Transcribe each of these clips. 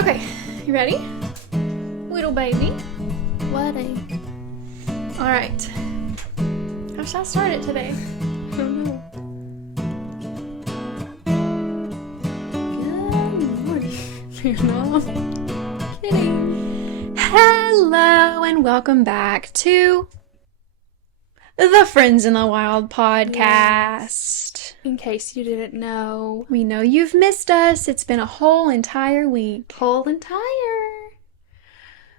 Okay, you ready? Little baby. What a... Alright. How shall I start it today? I don't know. Good morning. No. Kidding. Hello and welcome back to the Friends in the Wild podcast. In case you didn't know. We know you've missed us. It's been a whole entire week. Whole entire.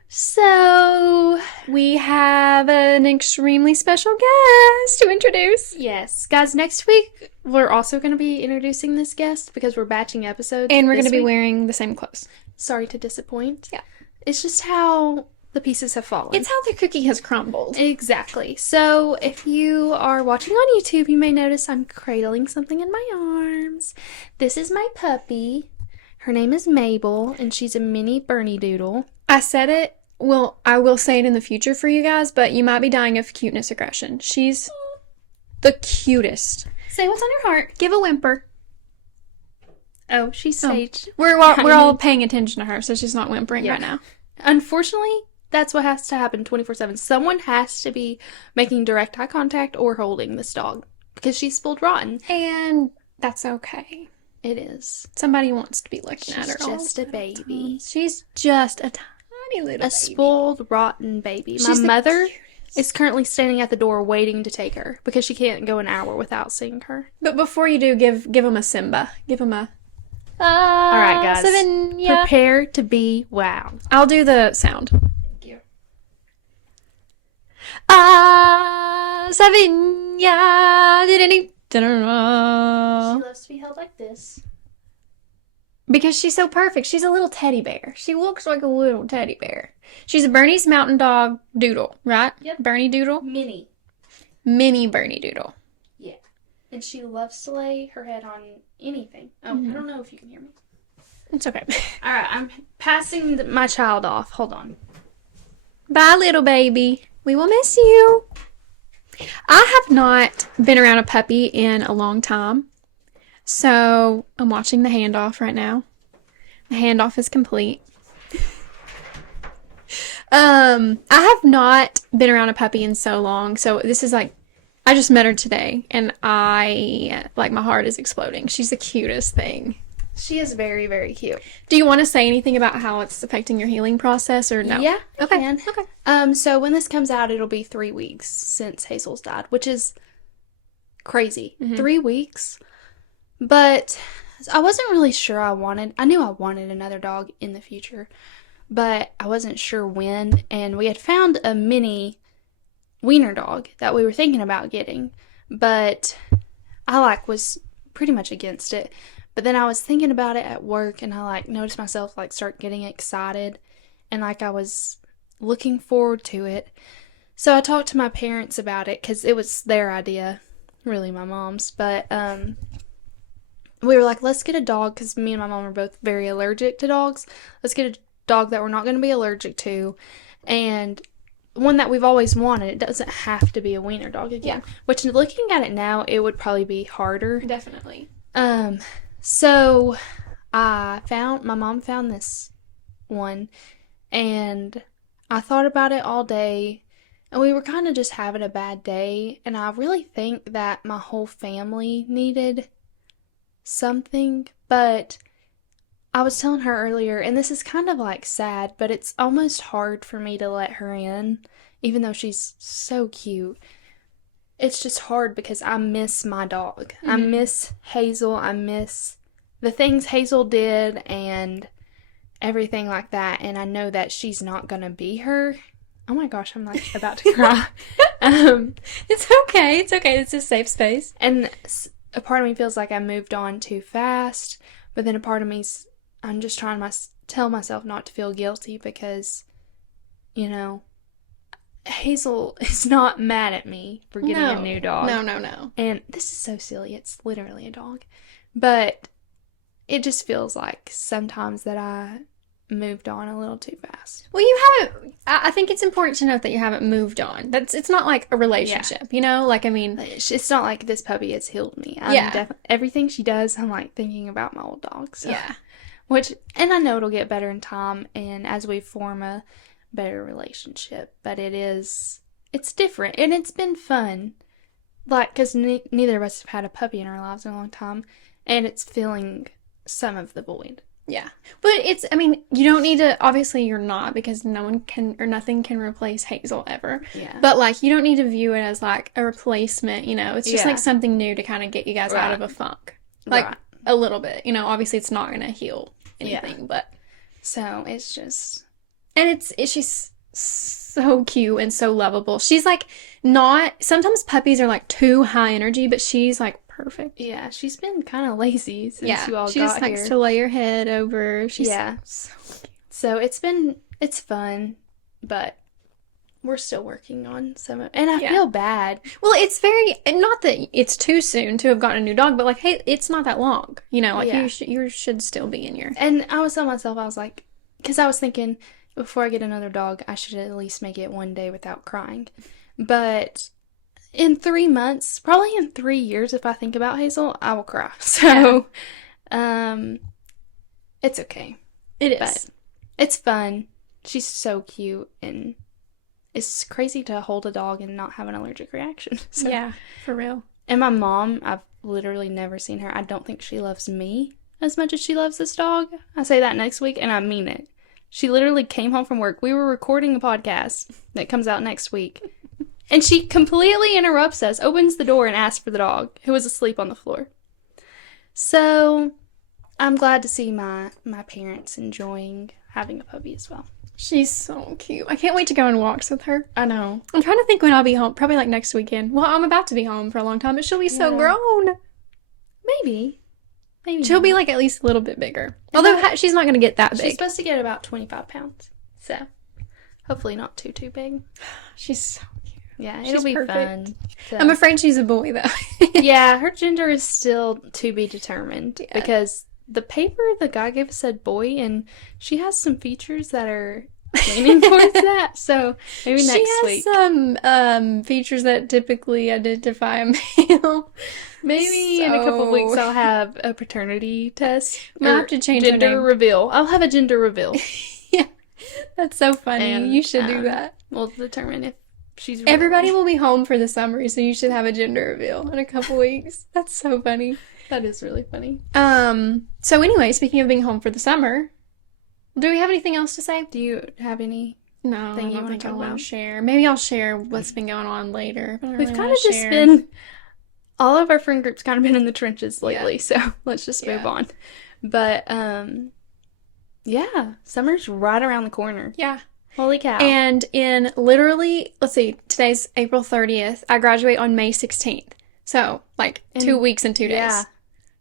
So, we have an extremely special guest to introduce. Yes. Guys, next week we're also going to be introducing this guest because we're batching episodes. And we're going this to be week. wearing the same clothes. Sorry to disappoint. Yeah. It's just how the pieces have fallen. It's how the cookie has crumbled. Exactly. So, if you are watching on YouTube, you may notice I'm cradling something in my arms. This is my puppy. Her name is Mabel, and she's a mini Bernie Doodle. I said it. Well, I will say it in the future for you guys, but you might be dying of cuteness aggression. She's the cutest. Say what's on your heart. Give a whimper. Oh, she's sage. We're all paying attention to her, so she's not whimpering Yeah. right now. Unfortunately, that's what has to happen 24/7. Someone has to be making direct eye contact or holding this dog because she's spoiled rotten. And that's okay. It is. Somebody wants to be looking at She's her all just the a baby. She's just a tiny little A baby. spoiled, rotten baby. My She's the mother cutest. is currently standing at the door waiting to take her because she can't go an hour without seeing her. But before you do, give him a Simba. Give him a... All right, guys. Savannah. Prepare to be wowed. I'll do the sound. Thank you. Savannah. She loves to be held like this. Because she's so perfect. She's a little teddy bear. She looks like a little teddy bear. She's a Bernese Mountain Dog Doodle, right? Yep. Bernie Doodle? Mini. Mini Bernie Doodle. Yeah. And she loves to lay her head on anything. Oh, I don't know if you can hear me. It's okay. All right, I'm passing my child off. Hold on. Bye, little baby. We will miss you. I have not been around a puppy in a long time. So I'm watching the handoff right now. The handoff is complete. I have not been around a puppy in so long. So this is like, I just met her today and my heart is exploding. She's the cutest thing. She is very, very cute. Do you want to say anything about how it's affecting your healing process or no? Yeah, I Okay. can. Okay. So when this comes out, it'll be 3 weeks since Hazel's died, which is crazy. 3 weeks. But I wasn't really sure I knew I wanted another dog in the future, but I wasn't sure when. And we had found a mini wiener dog that we were thinking about getting, but I was pretty much against it. But then I was thinking about it at work and I noticed myself start getting excited and I was looking forward to it. So I talked to my parents about it because it was their idea, really my mom's, but we were like, let's get a dog because me and my mom are both very allergic to dogs. Let's get a dog that we're not going to be allergic to and one that we've always wanted. It doesn't have to be a wiener dog again. Yeah. Which looking at it now, it would probably be harder. Definitely. So my mom found this one and I thought about it all day and we were kind of just having a bad day and I really think that my whole family needed something, but I was telling her earlier, and this is kind of sad, but it's almost hard for me to let her in, even though she's so cute. It's just hard because I miss my dog. I miss Hazel. I miss the things Hazel did and everything like that. And I know that she's not going to be her. Oh my gosh, I'm about to cry. It's okay. It's okay. It's a safe space. And a part of me feels like I moved on too fast. But then a part of me's, I'm just trying to tell myself not to feel guilty because, Hazel is not mad at me for getting a new dog. No. And this is so silly. It's literally a dog. But it just feels like sometimes that I moved on a little too fast. Well, you haven't. I think it's important to note that you haven't moved on. It's not like a relationship, It's not like this puppy has healed me. Yeah. Everything she does, I'm thinking about my old dog. So. Yeah. And I know it'll get better in time and as we form a better relationship, but it's different and it's been fun. Like, because neither of us have had a puppy in our lives in a long time, and it's filling some of the void. Yeah. But I mean, you don't need to, obviously you're not, because no one can, or nothing can replace Hazel ever. Yeah. But, like, you don't need to view it as, like, a replacement, you know? It's just, Yeah. like, something new to kind of get you guys out Right. of a funk. Like, Right. a little bit. You know, obviously it's not going to heal Yeah. anything, but... So, it's just... And she's so cute and so lovable. She's, like, not... Sometimes puppies are, like, too high energy, but she's, like, perfect. Yeah, she's been kind of lazy since you all she got just likes here. to lay her head over. She's Yeah. so cute. So, it's fun, but we're still working on some of... And I Yeah. feel bad. Well, it's very, not that it's too soon to have gotten a new dog, but like, hey, it's not that long. You know, like Yeah. you should still be in your. And I was telling myself, I was like... Because I was thinking, before I get another dog, I should at least make it one day without crying. But... In 3 months, probably in 3 years, if I think about Hazel, I will cry. So, it's okay. It is. But it's fun. She's so cute, and it's crazy to hold a dog and not have an allergic reaction. So. Yeah, for real. And my mom, I've literally never seen her. I don't think she loves me as much as she loves this dog. I say that next week, and I mean it. She literally came home from work. We were recording a podcast that comes out next week. And she completely interrupts us, opens the door, and asks for the dog, who was asleep on the floor. So, I'm glad to see my parents enjoying having a puppy as well. She's so cute. I can't wait to go on walks with her. I know. I'm trying to think when I'll be home. Probably like next weekend. Well, I'm about to be home for a long time, but she'll be so Yeah. grown. Maybe. Maybe She'll be not. like at least a little bit bigger. Although she's not going to get that She's big. supposed to get about 25 pounds. So, hopefully not too big. She's so cute. Yeah, She's it'll be perfect. fun. So. I'm afraid she's a boy though. Yeah, her gender is still to be determined Yeah. because the paper the guy gave us said boy, and she has some features that are leaning towards that. So maybe next She has week, some features that typically identify a male. maybe in a couple So- weeks, I'll have a paternity test. Might or have to change her gender name. reveal. I'll have a gender reveal. Yeah, that's so funny. And, You should do that. We'll determine if she's Everybody will be home for the summer, so you should have a gender reveal in a couple weeks. That's so funny. That is really funny. So anyway, speaking of being home for the summer, do we have anything else to say? Do you have any? No, Thing I you don't wanna think I talk want about? to share. Maybe I'll share what's been going on later. But I don't We've really kind wanna of just share. been. All of our friend groups kind of been in the trenches lately, so let's just move Yeah. on. But yeah, summer's right around the corner. Yeah. Holy cow! And in literally, let's see, today's April 30th. I graduate on May 16th. So, like, 2 weeks and 2 days. yeah,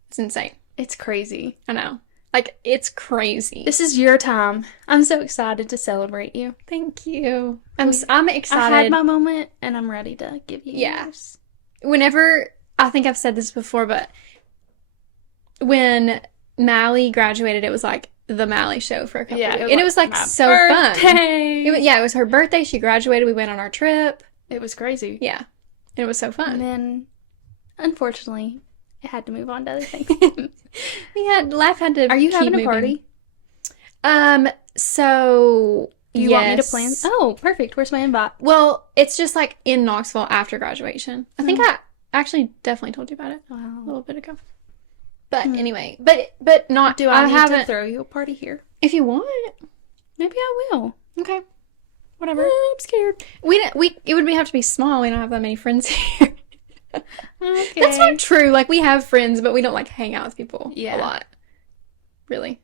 It's insane. it's crazy. I know. Like, it's crazy. This is your time. I'm so excited to celebrate you. Thank you. I'm I excited. had my moment, and I'm ready to give you Yeah. yours. Whenever, I think I've said this before, but when Mally graduated, it was like the Mally show for a couple Yeah, weeks. And it was like my so fun. birthday. It was her birthday. She graduated. We went on our trip. It was crazy. Yeah. And it was so And fun. then, unfortunately, it had to move on to other things. Life had to Are you keep having a moving. party? So Do you want me to yes. plan? Oh, perfect. Where's my invite? Well, it's just like in Knoxville after graduation. I think I actually definitely told you about it a Wow. little bit ago. But anyway, but not. Do I need haven't. to throw you a party here? If you want, Maybe I will. okay, whatever. I'm scared. It would have to be small. We don't have that many friends here. Okay. That's not true. Like, we have friends, but we don't like hang out with people Yeah. a lot. Really.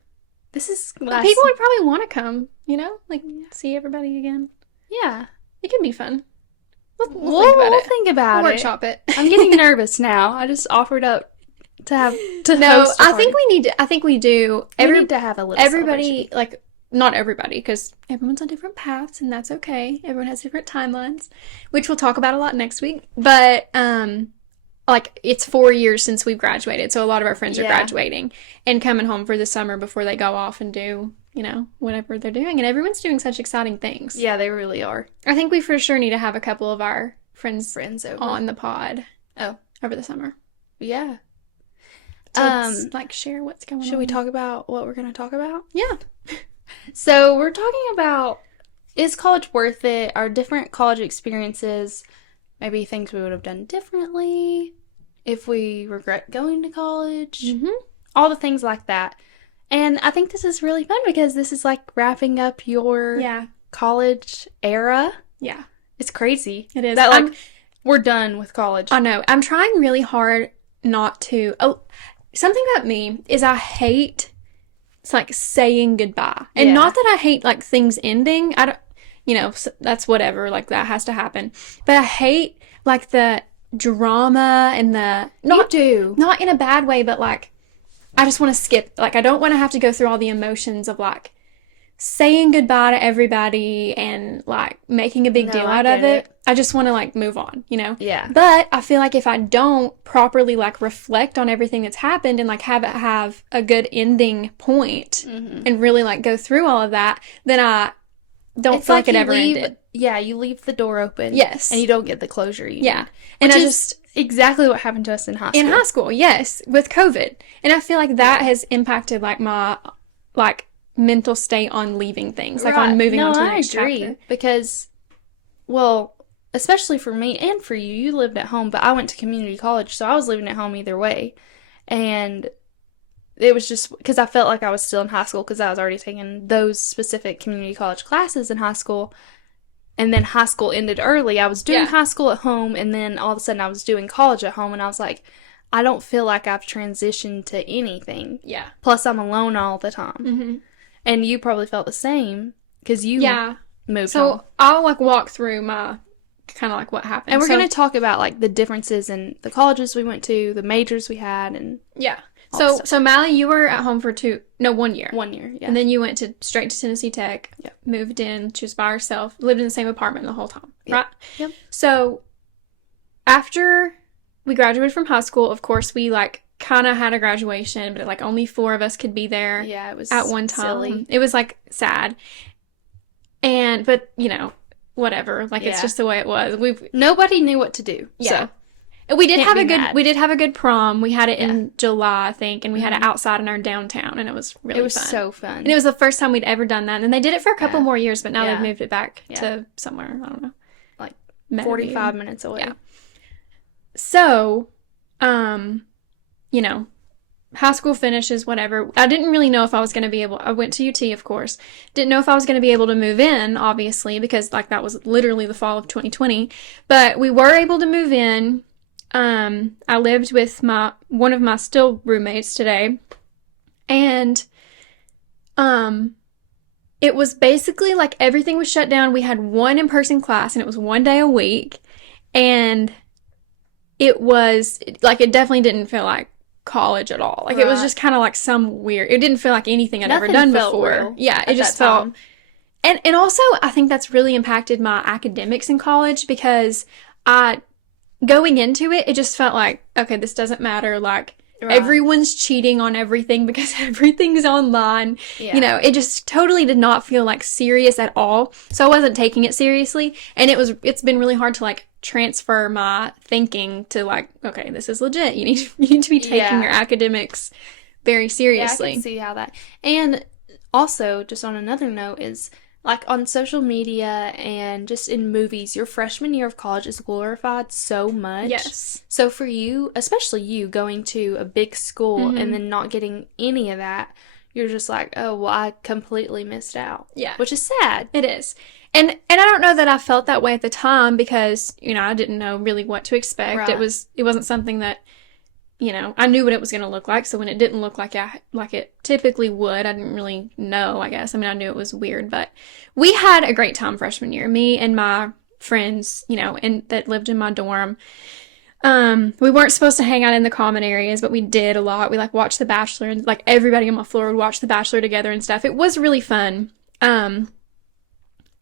This is But people would probably want to come. You know, like see everybody again. Yeah. It could be fun. We'll think We'll about it. think about We'll it. workshop it. I'm getting nervous now. I just offered up to have to No, host a I think party. we need to. I think we do. We need to have a little Everybody, like, not everybody, because everyone's on different paths, and that's okay. Everyone has different timelines, which we'll talk about a lot next week. But, like, it's 4 years since we've graduated, so a lot of our friends are Yeah. graduating and coming home for the summer before they go off and do, you know, whatever they're doing. And everyone's doing such exciting things. Yeah, they really are. I think we for sure need to have a couple of our friends Friends over. on the pod Oh. over the summer. Yeah. to like share what's going on. Should we talk about what we're going to talk about? Yeah. So we're talking about, is college worth it? Our different college experiences, maybe things we would have done differently, if we regret going to college, all the things like that. And I think this is really fun because this is like wrapping up your college era. Yeah. It's crazy. It is. That like we're done with college. I know. I'm trying really hard not to. Oh, something about me is I hate it's like saying goodbye. And not that I hate like things ending. I don't, that's whatever. Like that has to happen. But I hate like the drama and the not in a bad way, but like I just want to skip. Like I don't want to have to go through all the emotions of like saying goodbye to everybody and like making a big deal out of it. I just want to like move on, Yeah. But I feel like if I don't properly like reflect on everything that's happened and like have it have a good ending point and really like go through all of that, then I don't feel like it ever ended. Yeah, you leave the door open. Yes. And you don't get the closure you need. And Which I is exactly what happened to us in high school. In high school, yes, with COVID. And I feel like that has impacted like my like mental state on leaving things, like on moving on to the next chapter. Because, well, especially for me and for you, you lived at home, but I went to community college, so I was living at home either way. And it was just because I felt like I was still in high school because I was already taking those specific community college classes in high school. And then high school ended early. I was doing high school at home, and then all of a sudden I was doing college at home, and I was like, I don't feel like I've transitioned to anything. Yeah. Plus, I'm alone all the time. Mm-hmm. And you probably felt the same because you moved so home. I'll like walk through my kind of like what happened. And we're going to talk about like the differences in the colleges we went to, the majors we had, and So Mally, you were at home for 1 year. 1 year, yeah. And then you went straight to Tennessee Tech. Yep. Moved in. She was by herself. Lived in the same apartment the whole time. Yep. Right? Yep. So after we graduated from high school, of course, we like kind of had a graduation, but like only 4 of us could be there. Yeah, it was at one time. silly. It was like sad. But whatever. Like it's just the way it was. Nobody knew what to do. Yeah. So. We did have a good prom. We had it in July, I think, and we had it outside in our downtown, and it was really fun. It was so fun. And it was the first time we'd ever done that. And they did it for a couple more years, but now they've moved it back to somewhere, I don't know. Like Meadowview. 45 minutes away. Yeah. So, high school finishes, whatever. I didn't really know if I was going to be able, I went to UT, of course. Didn't know if I was going to be able to move in, obviously, because like that was literally the fall of 2020. But we were able to move in. I lived with one of my still roommates today. And, it was basically like everything was shut down. We had one in-person class and it was 1 day a week. And it was like, it definitely didn't feel like college at all. Like it was just kind of like some weird, it didn't feel like anything I'd ever done before. Real yeah, it just felt, and also I think that's really impacted my academics in college because going into it, it just felt like, okay, this doesn't matter. Like everyone's cheating on everything because everything's online. Yeah. It just totally did not feel like serious at all. So I wasn't taking it seriously. And it's been really hard to like transfer my thinking to like, okay, this is legit. You need to be taking your academics very seriously. Yeah, I can see how that. And also, just on another note, is like on social media and just in movies, your freshman year of college is glorified so much. Yes. So for you, especially you going to a big school and then not getting any of that, you're just like, oh, well, I completely missed out. Yeah. Which is sad. It is. And I don't know that I felt that way at the time because, I didn't know really what to expect. Right. It wasn't something that, I knew what it was going to look like. So when it didn't look like it typically would, I didn't really know, I guess. I mean, I knew it was weird, but we had a great time freshman year. Me and my friends, and that lived in my dorm. We weren't supposed to hang out in the common areas, but we did a lot. We like watched The Bachelor and like everybody on my floor would watch The Bachelor together and stuff. It was really fun. And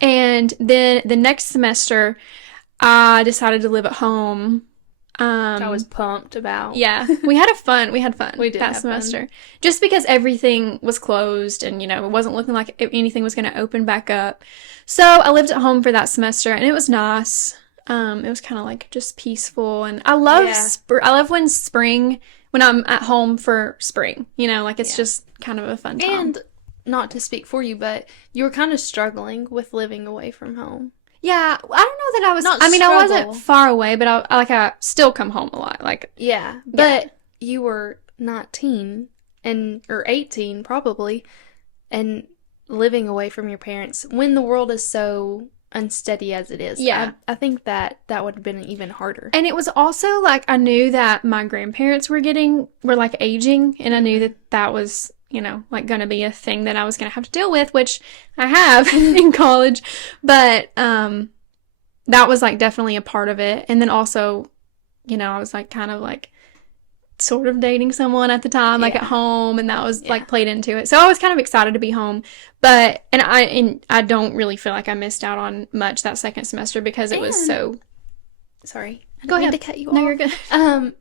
then the next semester, I decided to live at home. I was pumped about. Yeah, we had fun. We did that semester. Fun. Just because everything was closed and, it wasn't looking like anything was going to open back up. So I lived at home for that semester and it was nice. It was kind of like just peaceful. And I love I love when spring when I'm at home for spring. You know, like it's Yeah. just kind of a fun time. And not to speak for you, but you were kind of struggling with living away from home. Yeah, I don't know that I was. Not I mean, I struggle. wasn't far away, but I still come home a lot. Like, Yeah, but you were 19 or 18 probably, and living away from your parents when the world is so unsteady as it is. Yeah. I think that would have been even harder. and it was also like I knew that my grandparents were like aging, and I knew that that was, you know, like going to be a thing that I was going to have to deal with, which I have in college. But that was like definitely a part of it. And then also, you know, I was like kind of like sort of dating someone at the time, like Yeah. at home, and that was Yeah. like played into it. So I was kind of excited to be home, but I don't really feel like I missed out on much that second semester because it was And- so. Sorry, I Go didn't mean ahead. to cut you No, off. you're good.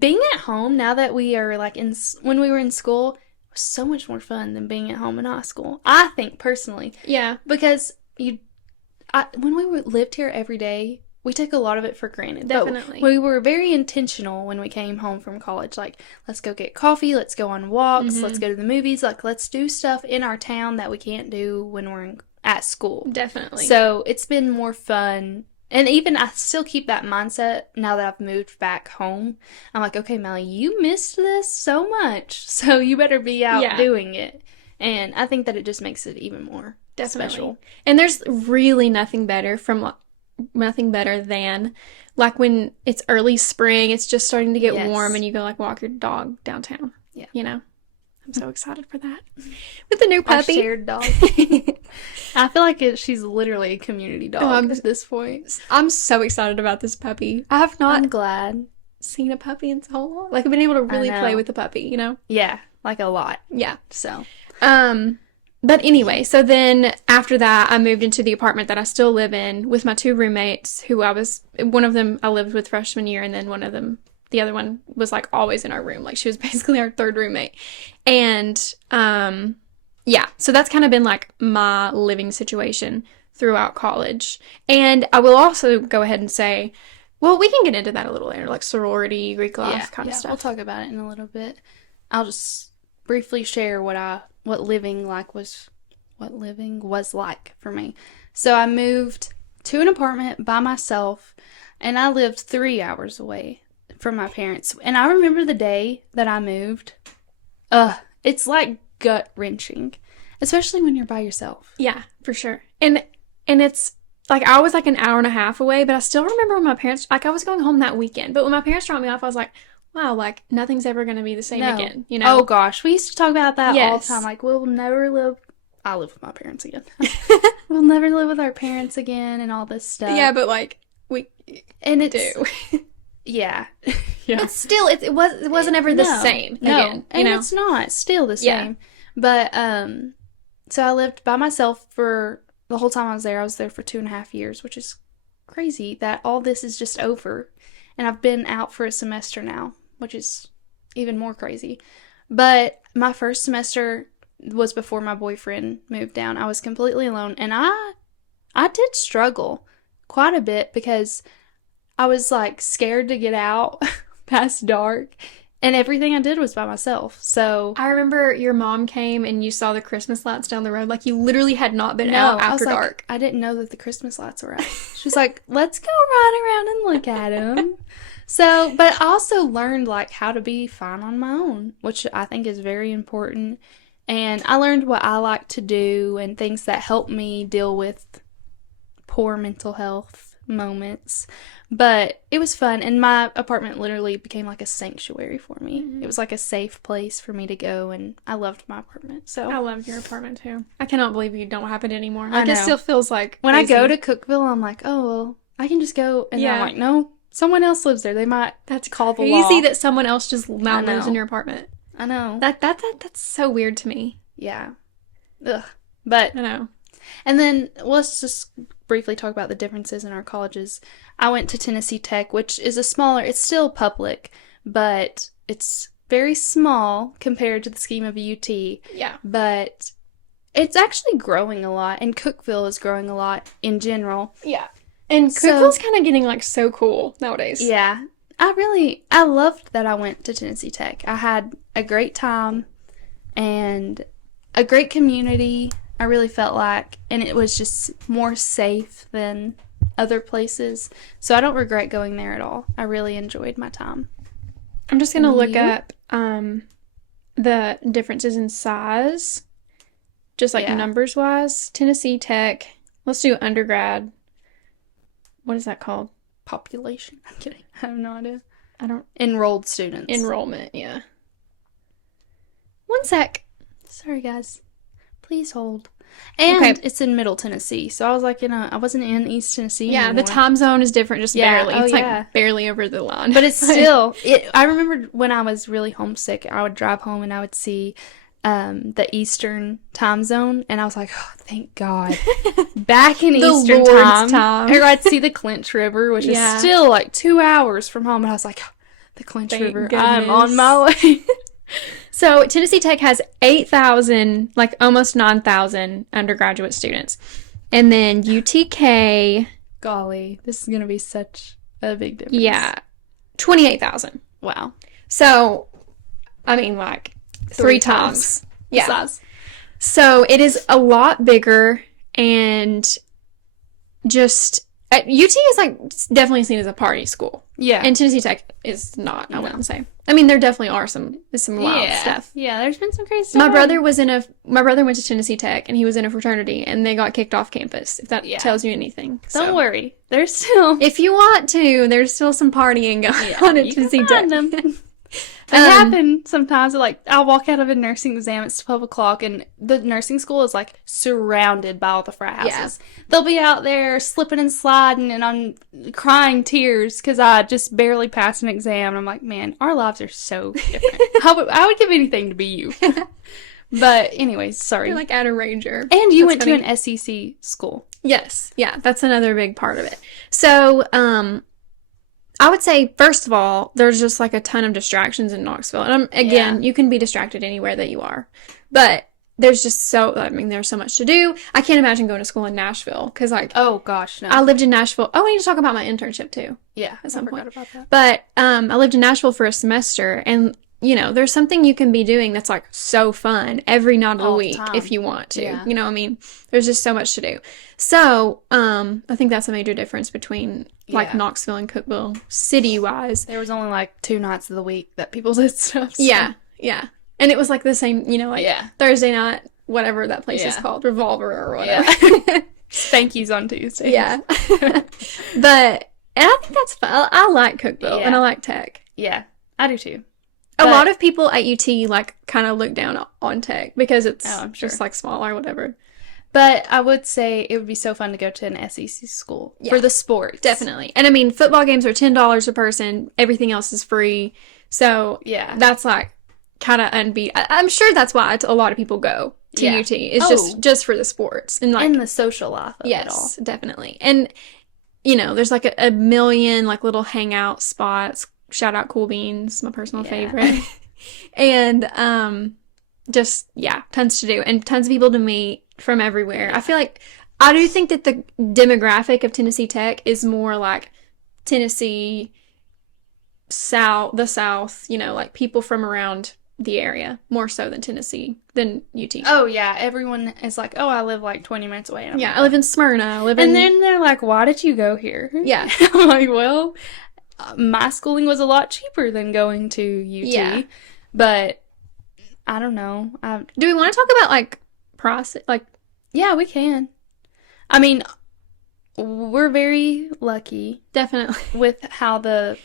Being at home now that we are like when we were in school was so much more fun than being at home in high school. I think personally, Yeah, because when we lived here every day, we took a lot of it for granted. But definitely. we were very intentional when we came home from college. Like, let's go get coffee, let's go on walks, let's go to the movies. Like, let's do stuff in our town that we can't do when we're at school. Definitely. So it's been more fun. And even I still keep that mindset now that I've moved back home. I'm like, okay, Melly, you missed this so much. So you better be out Yeah. doing it. And I think that it just makes it even more Definitely. special. And there's really nothing better than like when it's early spring, it's just starting to get Yes. warm, and you go like walk your dog downtown. Yeah. You know? I'm so excited for that. With the new Our puppy. shared dog. I feel like she's literally a community dog I'm- at this point. I'm so excited about this puppy. I have not I'm glad. seen a puppy in so long. Like I've been able to really know. play with the puppy, you know? Yeah, like a lot. Yeah. So, But anyway, so then after that, I moved into the apartment that I still live in with my two roommates, one of them I lived with freshman year, and then the other one was like always in our room. Like she was basically our third roommate. And, yeah, so that's kind of been like my living situation throughout college. And I will also go ahead and say, well, we can get into that a little later, like sorority, Greek life kind of We'll stuff. talk about it in a little bit. I'll just briefly share what living was like for me. So I moved to an apartment by myself, and I lived 3 hours away from my parents. And I remember the day that I moved. It's like gut wrenching, especially when you're by yourself. Yeah, for sure. And it's like I was like an hour and a half away, but I still remember when my parents, like I was going home that weekend, but when my parents dropped me off, I was like, wow, like nothing's ever going to be the same No. again, you know? Oh gosh, we used to talk about that all the Yes. time. Like, we'll never live. I live with my parents again. We'll never live with our parents again, and all this stuff. Yeah, but like we and it's do. yeah, But still, it wasn't ever the No, same no, again, you and know? it's not still the Yeah. same. But so I lived by myself for the whole time I was there. I was there for 2.5 years, which is crazy that all this is just over, and I've been out for a semester now, which is even more crazy. But my first semester was before my boyfriend moved down. I was completely alone, and I did struggle quite a bit because I was like scared to get out past dark, and everything I did was by myself. So I remember your mom came and you saw the Christmas lights down the road. Like you literally had not been no, out I was after like, dark. I didn't know that the Christmas lights were out. She's like, let's go ride around and look at them. So, but I also learned like how to be fine on my own, which I think is very important. And I learned what I like to do and things that help me deal with poor mental health moments. But it was fun, and my apartment literally became like a sanctuary for me. It was like a safe place for me to go, and I loved my apartment. So I loved your apartment too. I cannot believe you don't have it anymore. I Like it know. still feels like when I crazy. go to Cookeville, I'm like, oh, well, I can just go. And then Yeah. I'm like, no, someone else lives there. They might that's call the crazy law. that someone else just now I lives know. in your apartment. I know. That's so weird to me. Yeah. Ugh. But I know. And then let's just briefly talk about the differences in our colleges. I went to Tennessee Tech, which is it's still public, but it's very small compared to the scheme of UT. Yeah. But it's actually growing a lot, and Cookeville is growing a lot in general. Yeah. And So- Cookville's kind of getting like so cool nowadays. Yeah. I loved that I went to Tennessee Tech. I had a great time and a great community, I really felt like, and it was just more safe than other places. So I don't regret going there at all. I really enjoyed my time. I'm just gonna look You? up the differences in size, just like Yeah. numbers wise. Tennessee Tech. Let's do undergrad. What is that called? Population. I'm kidding. I have no idea. I don't. Enrolled students. Enrollment. Yeah. One sec. Sorry, guys. Please hold. And Okay. it's in Middle Tennessee, so I was like, I wasn't in East Tennessee Yeah, the anymore. time zone is different, just Yeah, barely. oh, It's yeah. like barely over the line. But it's still, I remember when I was really homesick, I would drive home and I would see the Eastern time zone, and I was like, oh, thank God. Back in The Eastern Lord's time. time. Or I'd see the Clinch River, which Yeah. is still like 2 hours from home, and I was like, oh, the Clinch Thank River, goodness. I'm on my way. So Tennessee Tech has 8,000, like almost 9,000 undergraduate students. And then UTK, Golly, this is going to be such a big difference. yeah, 28,000. Wow. So, I mean, like, three times. the Yeah. size. So it is a lot bigger and just, UT is like definitely seen as a party school. Yeah. And Tennessee Tech is not, I No. wouldn't say. I mean, there definitely are some wild yeah. stuff. Yeah, there's been some crazy stuff. My brother went to Tennessee Tech and he was in a fraternity and they got kicked off campus, if that Yeah. tells you anything. Don't So, worry. There's still... if you want to, there's still some partying going on at you can Tennessee Tech. find them. They happen sometimes. Like, I'll walk out of a nursing exam, it's 12 o'clock, and the nursing school is, like, surrounded by all the frat houses. They'll be out there slipping and sliding, and I'm crying tears because I just barely passed an exam. And I'm like, man, our lives are so different. I would give anything to be you. But anyways, sorry. You're like at a ranger. And you That's went funny. to an SEC school. Yes. Yeah, that's another big part of it. So, I would say, first of all, there's just like a ton of distractions in Knoxville. And again, you can be distracted anywhere that you are. But there's just there's so much to do. I can't imagine going to school in Nashville because, like, Oh, gosh, no. I lived in Nashville. Oh, I need to talk about my internship too. yeah, at some I forgot point. about that. But I lived in Nashville for a semester, and there's something you can be doing that's like so fun every night of the All the week time. if you want to. Yeah. You know what I mean? There's just so much to do. So, I think that's a major difference between like Yeah. Knoxville and Cookeville city wise. There was only like 2 nights of the week that people did stuff. So. Yeah, yeah. And it was like the same, like Yeah. Thursday night, whatever that place is Yeah. called, Revolver or whatever. Yeah. Spankies on Tuesdays. Yeah. But and I think that's fun. I like Cookeville and I Yeah. like Tech. Yeah, I do too. A But- lot of people at UT like kind of look down on Tech because it's Oh, I'm just sure. like small or whatever. But I would say it would be so fun to go to an SEC school Yeah. for the sports. Definitely. And I mean, football games are $10 a person. Everything else is free. So Yeah. that's like kind of unbeat. I'm sure that's why a lot of people go to Yeah. UT. It's Oh. just for the sports and like And the social life of it all. yes, definitely. And there's like a million like little hangout spots. Shout out Cool Beans, my personal Yeah. favorite. And just tons to do and tons of people to meet from everywhere. I feel like I do think that the demographic of Tennessee Tech is more like Tennessee the South, like people from around the area more so than UT. Oh, yeah. Everyone is like, oh, I live like 20 minutes away. And I'm Yeah, like, I live in Smyrna. I live in and then they're like, why did you go here? Yeah. I'm like, well, my schooling was a lot cheaper than going to UT. Yeah. But I don't know. Do we want to talk about like price? Like, Yeah, we can. I mean, we're very lucky definitely. with how the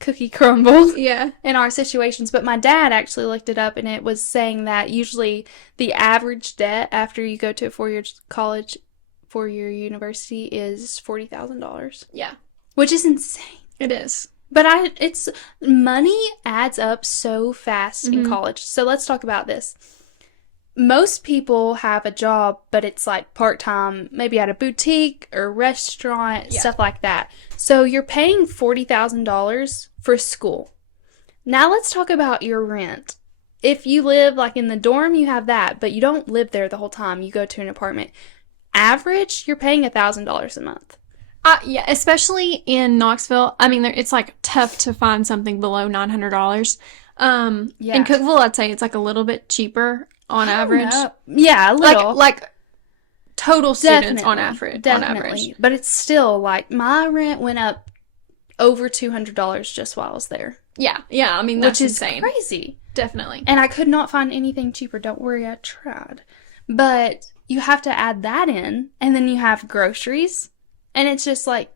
cookie crumbled Yeah. in our situations, but my dad actually looked it up and it was saying that usually the average debt after you go to a 4-year college, 4-year university is $40,000, Yeah. which is insane. It is. But it's money adds up so fast in Mhm. college. So let's talk about this. Most people have a job, but it's like part-time, maybe at a boutique or restaurant, Yeah. stuff like that. So you're paying $40,000 for school. Now let's talk about your rent. If you live like in the dorm, you have that, but you don't live there the whole time. You go to an apartment. Average, you're paying $1,000 a month. Yeah, especially in Knoxville. I mean, it's like tough to find something below $900. Yeah. In Cookeville, I'd say it's like a little bit cheaper on average. Yeah, a little. Like total students on average. Definitely. But it's still like my rent went up over $200 just while I was there. Yeah. I mean, that's which is insane. crazy. Definitely. And I could not find anything cheaper. Don't worry, I tried. But you have to add that in, and then you have groceries, and it's just like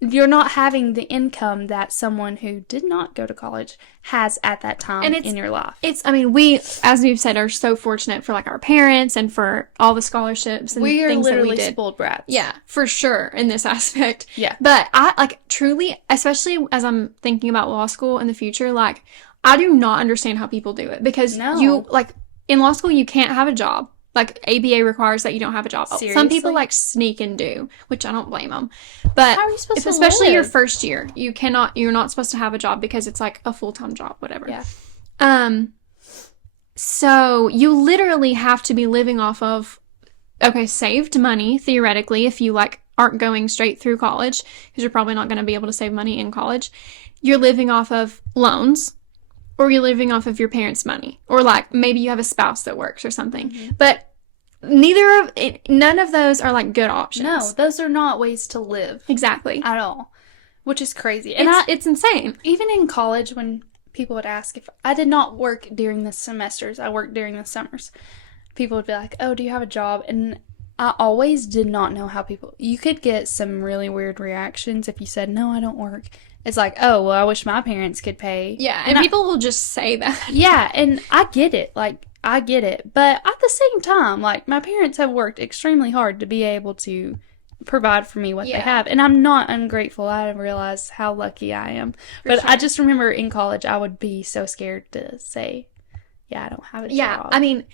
you're not having the income that someone who did not go to college has at that time in your life. I mean, we, as we've said, are so fortunate for like our parents and for all the scholarships and we are things literally that we did. spoiled brats. Yeah, for sure in this aspect. Yeah. But I like truly, especially as I'm thinking about law school in the future, like I do not understand how people do it because you like in law school you can't have a job. Like ABA requires that you don't have a job. Seriously? Some people like sneak and do, which I don't blame them. But how are you supposed to especially live? your first year, you're not supposed to have a job because it's like a full-time job, whatever. Yeah. So you literally have to be living off of saved money theoretically if you like aren't going straight through college because you're probably not going to be able to save money in college. You're living off of loans. Or you're living off of your parents' money. Or, like, maybe you have a spouse that works or something. Mm-hmm. But none of those are, like, good options. No, those are not ways to live. Exactly. At all. Which is crazy. And it's insane. Even in college, when people would ask if I did not work during the semesters, I worked during the summers, people would be like, oh, do you have a job? And I always did not know how you could get some really weird reactions if you said, no, I don't work. It's like, oh, well, I wish my parents could pay. Yeah, and people will just say that. Yeah, and I get it. Like, I get it. But at the same time, like, my parents have worked extremely hard to be able to provide for me what they have. And I'm not ungrateful. I realize how lucky I am. But sure. I just remember in college, I would be so scared to say, yeah, I don't have a job. Yeah, I mean,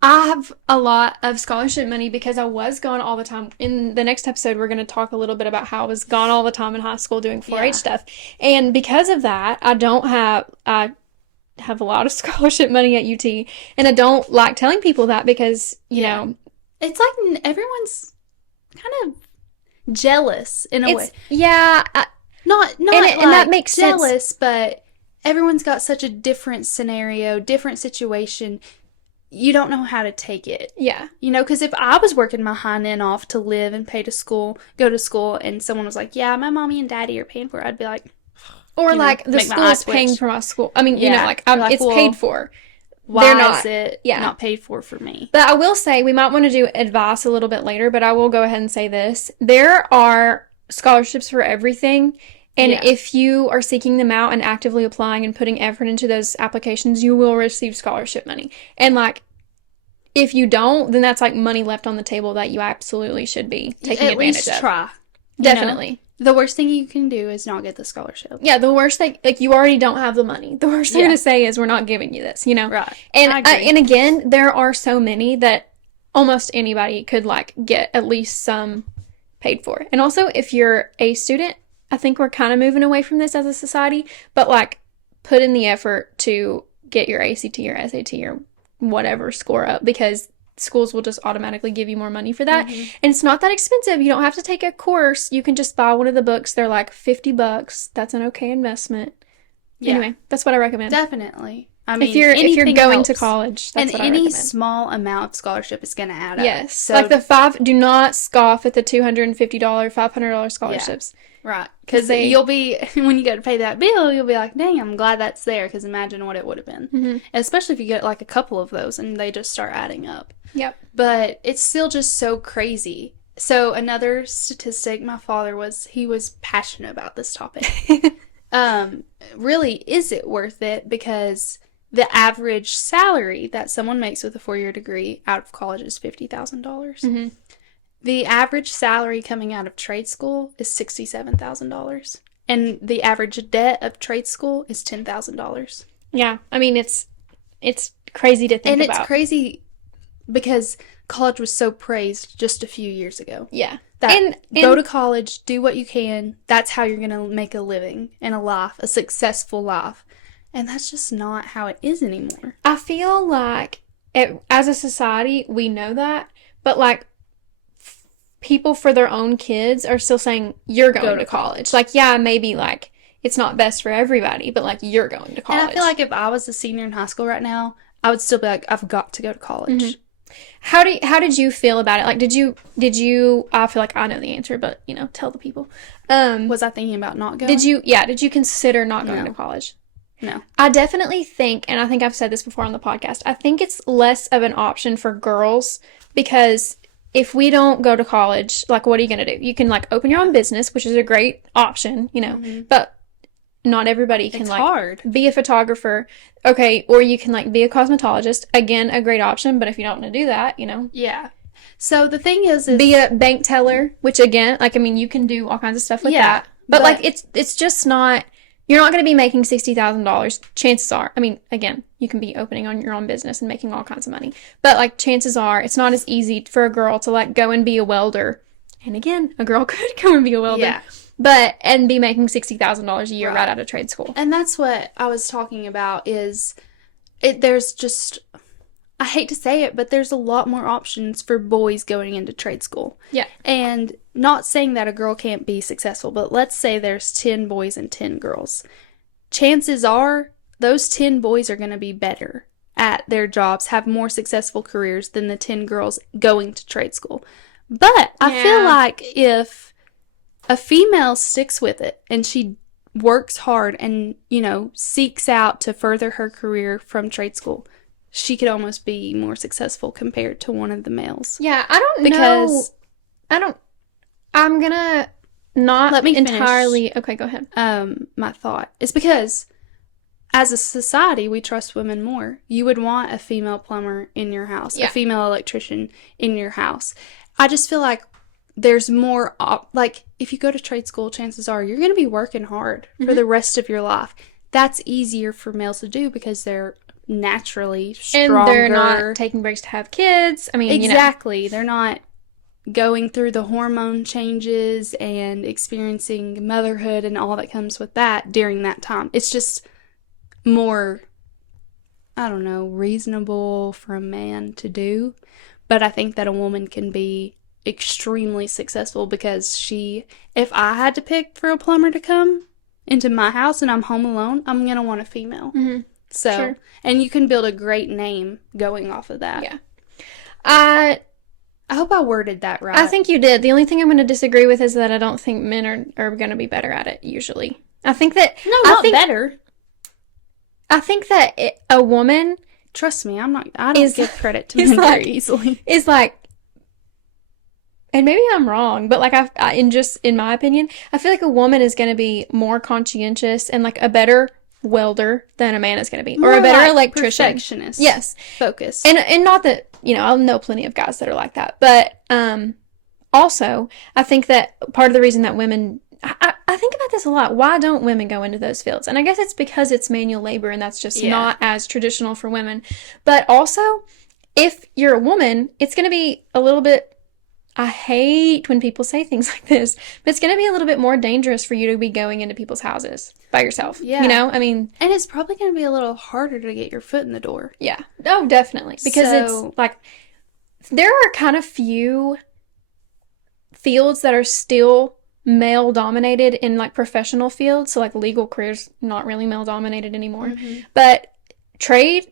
I have a lot of scholarship money because I was gone all the time. In the next episode, we're going to talk a little bit about how I was gone all the time in high school doing 4-H stuff. And because of that, I have a lot of scholarship money at UT. And I don't like telling people that because, you know. It's like everyone's kind of jealous in a way. Yeah. Not and like that makes jealous, sense. But everyone's got such a different scenario, different situation. You don't know how to take it. Yeah. You know, because if I was working my hind end off to live and go to school, and someone was like, yeah, my mommy and daddy are paying for it, I'd be like... Or like, the school's paying for my school. I mean, you know, like it's paid for. Why is it not paid for me? But I will say, we might want to do advice a little bit later, but I will go ahead and say this. There are scholarships for everything. And if you are seeking them out and actively applying and putting effort into those applications, you will receive scholarship money. And like, if you don't, then that's like money left on the table that you absolutely should be taking advantage of. At least try. Definitely. The worst thing you can do is not get the scholarship. Yeah, the worst thing, like, you already don't have the money. The worst thing to say is we're not giving you this, you know? Right. And and again, there are so many that almost anybody could like get at least some paid for. And also, if you're a student, I think we're kind of moving away from this as a society, but like put in the effort to get your ACT or SAT or whatever score up because schools will just automatically give you more money for that. Mm-hmm. And it's not that expensive. You don't have to take a course. You can just buy one of the books. They're like $50. That's an okay investment. Yeah. Anyway, that's what I recommend. Definitely. I mean, if you're going to college, that's what I recommend. And any small amount of scholarship is going to add up. Yes. So, like do not scoff at the $250, $500 scholarships. Yeah. Right. Because you'll be, when you go to pay that bill, you'll be like, dang, I'm glad that's there. Because imagine what it would have been. Mm-hmm. Especially if you get like a couple of those and they just start adding up. Yep. But it's still just so crazy. So another statistic, my father was passionate about this topic. Really, is it worth it? Because the average salary that someone makes with a 4-year degree out of college is $50,000. Mm-hmm. The average salary coming out of trade school is $67,000. And the average debt of trade school is $10,000. Yeah. I mean, it's crazy to think about. And it's crazy because college was so praised just a few years ago. Yeah. Go to college, do what you can. That's how you're going to make a living and a life, a successful life. And that's just not how it is anymore. I feel like as a society, we know that. But like, people for their own kids are still saying you're going Go to to college. Like, yeah, maybe like it's not best for everybody, but like you're going to college. And I feel like if I was a senior in high school right now, I would still be like, I've got to go to college. How did you feel about it? Like, did you I feel like I know the answer, but you know, tell the people. Was I thinking about not going? Did you consider not going No. to college? No. I definitely think, and I think I've said this before on the podcast, I think it's less of an option for girls because if we don't go to college, like, what are you going to do? You can, like, open your own business, which is a great option, you know, but not everybody can, It's like, hard. be a photographer. Okay, or you can, like, be a cosmetologist. Again, a great option, but if you don't want to do that, you know. Yeah. So the thing is Be a bank teller, which, again, like, I mean, you can do all kinds of stuff with that. But, like, it's just not... You're not going to be making $60,000. Chances are, I mean, again, you can be opening on your own business and making all kinds of money. But, like, chances are, it's not as easy for a girl to, like, go and be a welder. And again, a girl could go and be a welder. Yeah. And be making $60,000 a year right out of trade school. And that's what I was talking about is there's just, I hate to say it, but there's a lot more options for boys going into trade school. Yeah. And not saying that a girl can't be successful, but let's say there's 10 boys and 10 girls. Chances are those 10 boys are going to be better at their jobs, have more successful careers than the 10 girls going to trade school. But I feel like if a female sticks with it and she works hard and, you know, seeks out to further her career from trade school, she could almost be more successful compared to one of the males. Yeah, I don't Because I'm gonna not Let me entirely... Okay, go ahead. my thought is because as a society we trust women more. You would want a female plumber in your house, a female electrician in your house. I just feel like there's more like if you go to trade school, chances are you're going to be working hard for the rest of your life. That's easier for males to do because they're naturally stronger. And they're not taking breaks to have kids. I mean, exactly. You know. They're not going through the hormone changes and experiencing motherhood and all that comes with that during that time. It's just more, I don't know, reasonable for a man to do. But I think that a woman can be extremely successful because if I had to pick for a plumber to come into my house and I'm home alone, I'm going to want a female. Mm-hmm. So, Sure. And you can build a great name going off of that. Yeah. I hope I worded that right. I think you did. The only thing I'm going to disagree with is that I don't think men are going to be better at it usually. I think that... No, not better. I think that a woman... Trust me, I don't give credit to is men like- very easily. is like... And maybe I'm wrong, but like in my opinion, I feel like a woman is going to be more conscientious and like a better welder than a man is going to be, or a better electrician. Perfectionist. Yes, Focus. and not that I know plenty of guys that are like that, but also I think that part of the reason that women, I think about this a lot. Why don't women go into those fields? And I guess it's because it's manual labor, and that's just not as traditional for women. But also, if you're a woman, it's going to be a little bit. I hate when people say things like this, but it's going to be a little bit more dangerous for you to be going into people's houses by yourself. Yeah. You know, I mean... And it's probably going to be a little harder to get your foot in the door. Yeah. Oh, definitely. Because it's like, there are kind of few fields that are still male dominated in like professional fields. So like legal careers, not really male dominated anymore. Mm-hmm. But trades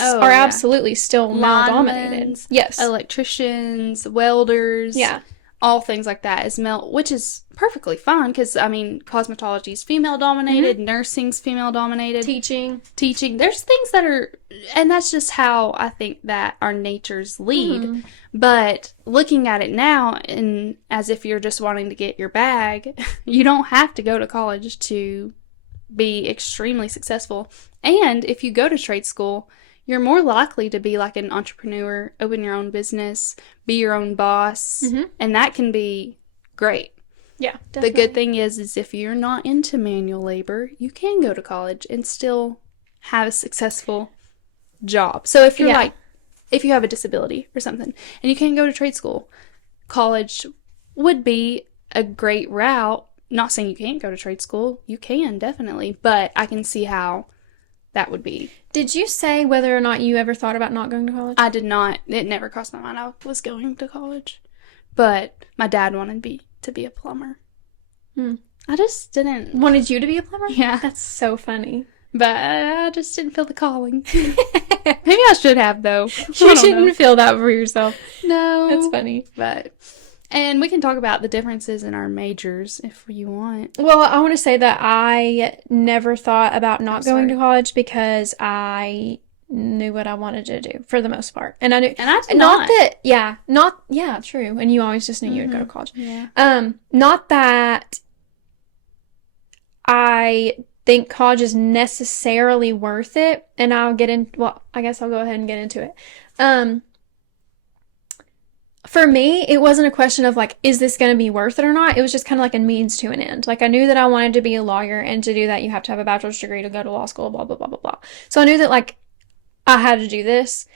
are absolutely still male dominated. Yes. Electricians, welders. Yeah. All things like that is male, which is perfectly fine because, I mean, cosmetology is female dominated, nursing's female dominated. Teaching. There's things that are, and that's just how I think that our natures lead. Mm-hmm. But looking at it now, and as if you're just wanting to get your bag, you don't have to go to college to be extremely successful. And if you go to trade school, you're more likely to be like an entrepreneur, open your own business, be your own boss, and that can be great. Yeah, definitely. The good thing is if you're not into manual labor, you can go to college and still have a successful job. So if you're if you have a disability or something and you can't go to trade school, college would be a great route. Not saying you can't go to trade school. You can, definitely. But I can see how that would be. Did you say whether or not you ever thought about not going to college? I did not. It never crossed my mind I was going to college. but my dad wanted me to be a plumber. I just didn't. Wanted you to be a plumber? Yeah. That's so funny. But I just didn't feel the calling. Maybe I should have, though. You don't shouldn't know. feel that for yourself. No. That's funny. And we can talk about the differences in our majors if you want. Well, I want to say that I never thought about not going sorry. to college because I knew what I wanted to do for the most part. And I knew, And I did not not. that, yeah, true. And you always just knew you would go to college. Yeah. Not that I think college is necessarily worth it. And I guess I'll go ahead and get into it. For me, it wasn't a question of like, is this going to be worth it or not? It was just kind of like a means to an end. Like, I knew that I wanted to be a lawyer, and to do that, you have to have a bachelor's degree to go to law school, blah, blah, blah, blah, blah. So I knew that, like, I had to do this.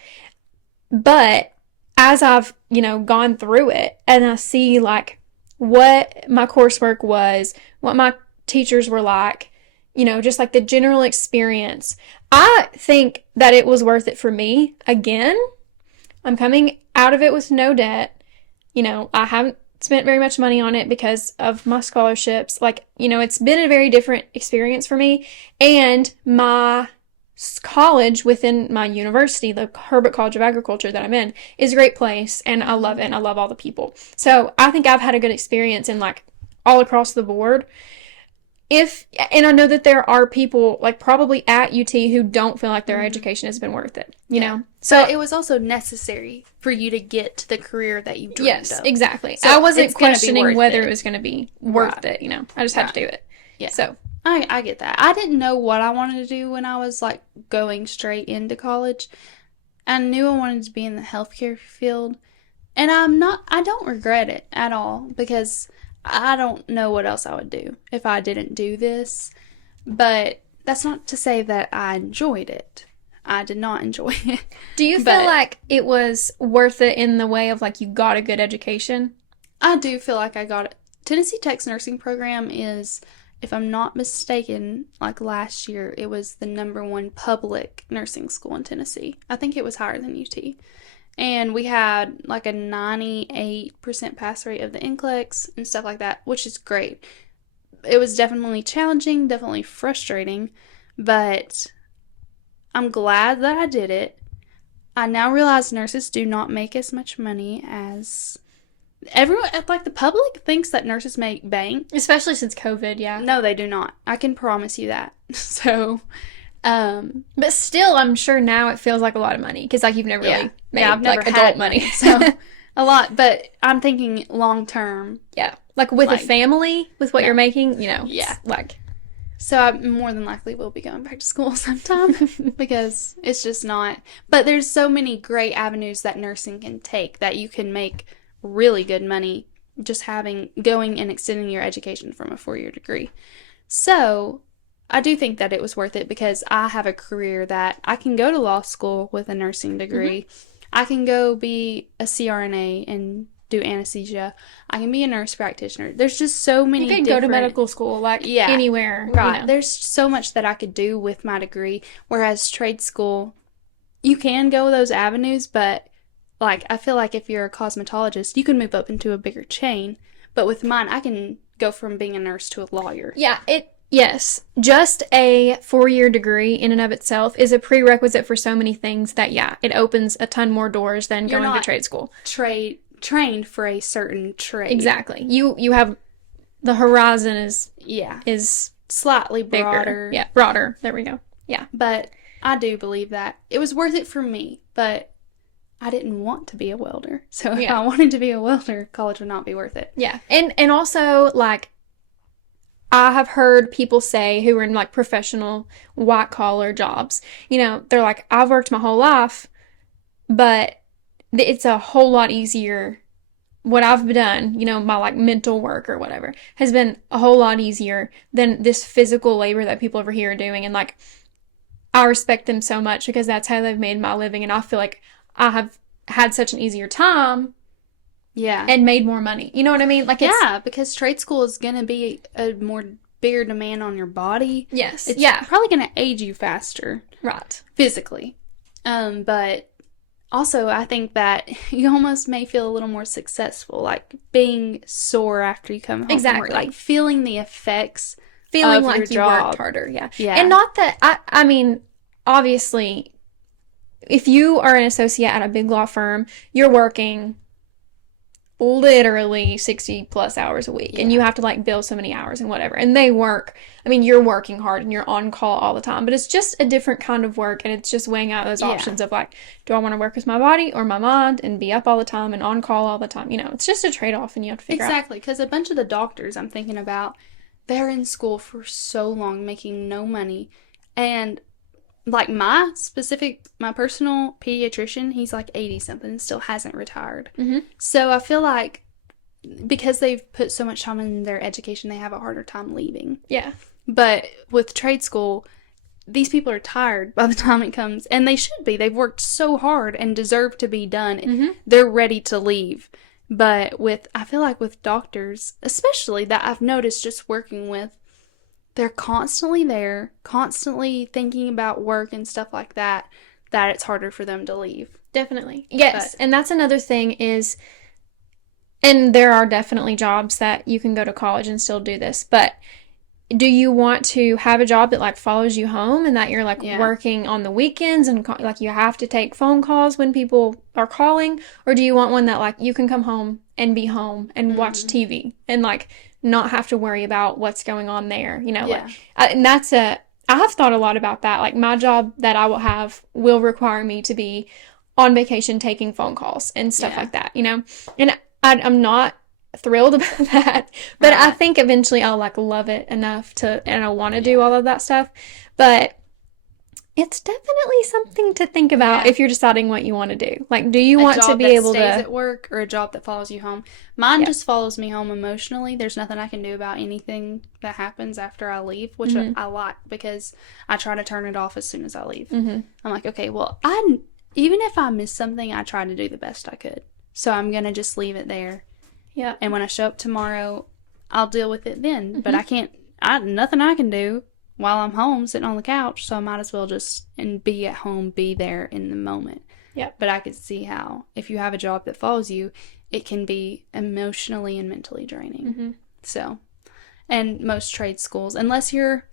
But as I've, gone through it, and I see, like, what my coursework was, what my teachers were like, just like the general experience, I think that it was worth it for me. Again, I'm coming out of it with no debt. I haven't spent very much money on it because of my scholarships. Like, it's been a very different experience for me. And my college within my university, the Herbert College of Agriculture that I'm in, is a great place. And I love it. And I love all the people. So I think I've had a good experience in like all across the board. And I know that there are people like probably at UT who don't feel like their education has been worth it, know? So it was also necessary for you to get to the career that you dreamed Yes, of. exactly. So I wasn't it's gonna be questioning worth whether it. it was going to be worth it, I just had to do it. Yeah. So, I get that. I didn't know what I wanted to do when I was like going straight into college. I knew I wanted to be in the healthcare field. And I don't regret it at all because I don't know what else I would do if I didn't do this. But that's not to say that I enjoyed it. I did not enjoy it. do you feel But- like it was worth it in the way of like you got a good education? I do feel like I got it. Tennessee Tech's nursing program is, if I'm not mistaken, like last year, it was the #1 public nursing school in Tennessee. I think it was higher than UT. And we had like a 98% pass rate of the NCLEX and stuff like that, which is great. It was definitely challenging, definitely frustrating, but I'm glad that I did it. I now realize nurses do not make as much money as everyone, like the public thinks that nurses make bank. Especially since COVID, yeah. No, they do not. I can promise you that. So, But still, I'm sure now it feels like a lot of money because like you've never really made I've never like had adult money. so a lot, but I'm thinking long term. Yeah. Like with Like- a family, with what No. you're making, Yeah. like So I more than likely will be going back to school sometime because it's just not. But there's so many great avenues that nursing can take that you can make really good money just going and extending your education from a 4-year degree. So I do think that it was worth it because I have a career that I can go to law school with a nursing degree. I can go be a CRNA and do anesthesia. I can be a nurse practitioner. There's just so many you can go to different- medical school like Yeah. anywhere. Right. There's so much that I could do with my degree. Whereas trade school, you can go those avenues, but like I feel like if you're a cosmetologist, you can move up into a bigger chain. But with mine, I can go from being a nurse to a lawyer. Yeah, yes. Just a 4-year degree in and of itself is a prerequisite for so many things that it opens a ton more doors than You're going to not- trade school. Trained for a certain trade. Exactly. You have the horizon is Yeah. is Slightly bigger. broader. Yeah, broader. There we go. Yeah. But I do believe that it was worth it for me, but I didn't want to be a welder. So if Yeah. I wanted to be a welder, college would not be worth it. Yeah. And also like I have heard people say who are in like professional white collar jobs, they're like, I've worked my whole life, but it's a whole lot easier. What I've done, my like mental work or whatever has been a whole lot easier than this physical labor that people over here are doing. And like, I respect them so much because that's how they've made my living. And I feel like I have had such an easier time Yeah. and made more money. You know what I mean? Like, it's, Yeah, because trade school is going to be a more bigger demand on your body. yes. It's yeah. probably going to age you faster Right. physically. But Also, I think that you almost may feel a little more successful, like being sore after you come home from work, Exactly. like feeling the effects Feeling of your like you worked job. harder, yeah. Yeah. And not that I mean, obviously, if you are an associate at a big law firm, you're working literally 60 plus hours a week, and Yeah. you have to like bill so many hours and whatever. And they work, I mean, you're working hard and you're on call all the time, but it's just a different kind of work, and it's just weighing out those Yeah. options of like, do I want to work with my body or my mind and be up all the time and on call all the time? You know, it's just a trade off, and you have to figure out. Exactly, because a bunch of the doctors I'm thinking about, they're in school for so long making no money. And like my personal pediatrician, he's like 80 something and still hasn't retired. Mhm. So I feel like because they've put so much time in their education, they have a harder time leaving. Yeah. But with trade school, these people are tired by the time it comes, and they should be. They've worked so hard and deserve to be done. Mhm. They're ready to leave. But I feel like with doctors, especially that I've noticed just working with, they're constantly there, constantly thinking about work and stuff like that, that it's harder for them to leave. Definitely. Yes. And that's another thing is, and there are definitely jobs that you can go to college and still do this, but do you want to have a job that like follows you home and that you're like Yeah. working on the weekends and like you have to take phone calls when people are calling? Or do you want one that like you can come home and be home and watch TV and like not have to worry about what's going on there, you know? Yeah. Like, and I have thought a lot about that. Like my job that I will have will require me to be on vacation taking phone calls and stuff Yeah. like that, you know? And I'm not thrilled about that, but I Right. think eventually I'll like love it enough and I want to do all of that stuff. But it's definitely something to think about Yeah. if you're deciding what you want to do. Like, do you A want to job be that able stays to? at work or a job that follows you home. Mine Yeah. just follows me home emotionally. There's nothing I can do about anything that happens after I leave, which I like because I try to turn it off as soon as I leave. Mhm. I'm like, okay, well, even if I miss something, I try to do the best I could. So I'm gonna just leave it there. Yeah. And when I show up tomorrow, I'll deal with it then. But nothing I can do while I'm home sitting on the couch. So I might as well just and be at home, be there in the moment. Yeah. But I could see how if you have a job that follows you, it can be emotionally and mentally draining. Mhm. So, and most trade schools, unless you're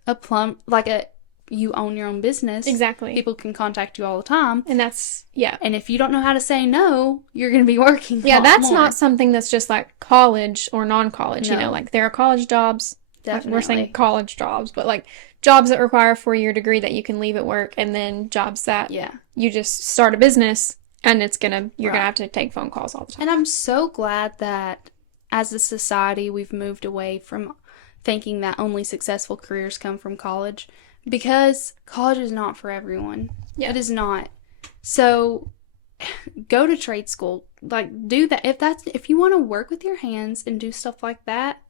you own your own business, Exactly. people can contact you all the time. And that's, yeah. And if you don't know how to say no, you're going to be working. a Yeah, lot that's more. not something that's just like college or non-college, you know, No. like there are college jobs. Like, we're saying Definitely. college jobs, but like jobs that require a 4-year degree that you can leave at work, and then jobs that Yeah. you just start a business and you're Right. gonna have to take phone calls all the time. And I'm so glad that as a society, we've moved away from thinking that only successful careers come from college, because college is not for everyone. Yeah. It is not. So go to trade school. Like, do that. If you want to work with your hands and do stuff like that,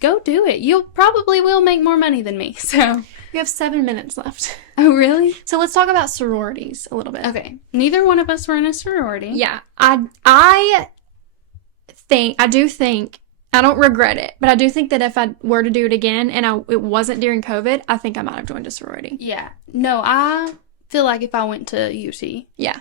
go do it. You'll probably will make more money than me. So, We have 7 minutes left. oh, really? So let's talk about sororities a little bit. Okay. Neither one of us were in a sorority. Yeah, I don't regret it, but I do think that if I were to do it again and it wasn't during COVID, I think I might have joined a sorority. Yeah. No, I feel like if I went to UT, Yeah.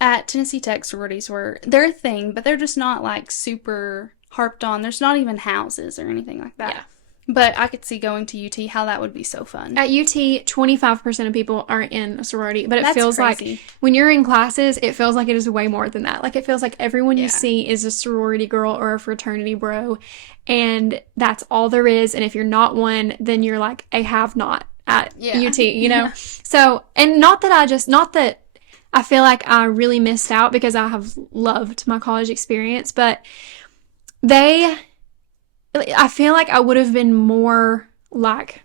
at Tennessee Tech, sororities they're a thing, but they're just not like super harped on. There's not even houses or anything like that. Yeah. But I could see going to UT, how that would be so fun. At UT, 25% of people are in a sorority, but it That's feels crazy. like when you're in classes, it feels like it is way more than that. Like it feels like everyone you Yeah. see is a sorority girl or a fraternity bro, and that's all there is. And if you're not one, then you're like a have not at Yeah. UT, you know? So, and not that I feel like I really missed out because I have loved my college experience, but I feel like I would have been more like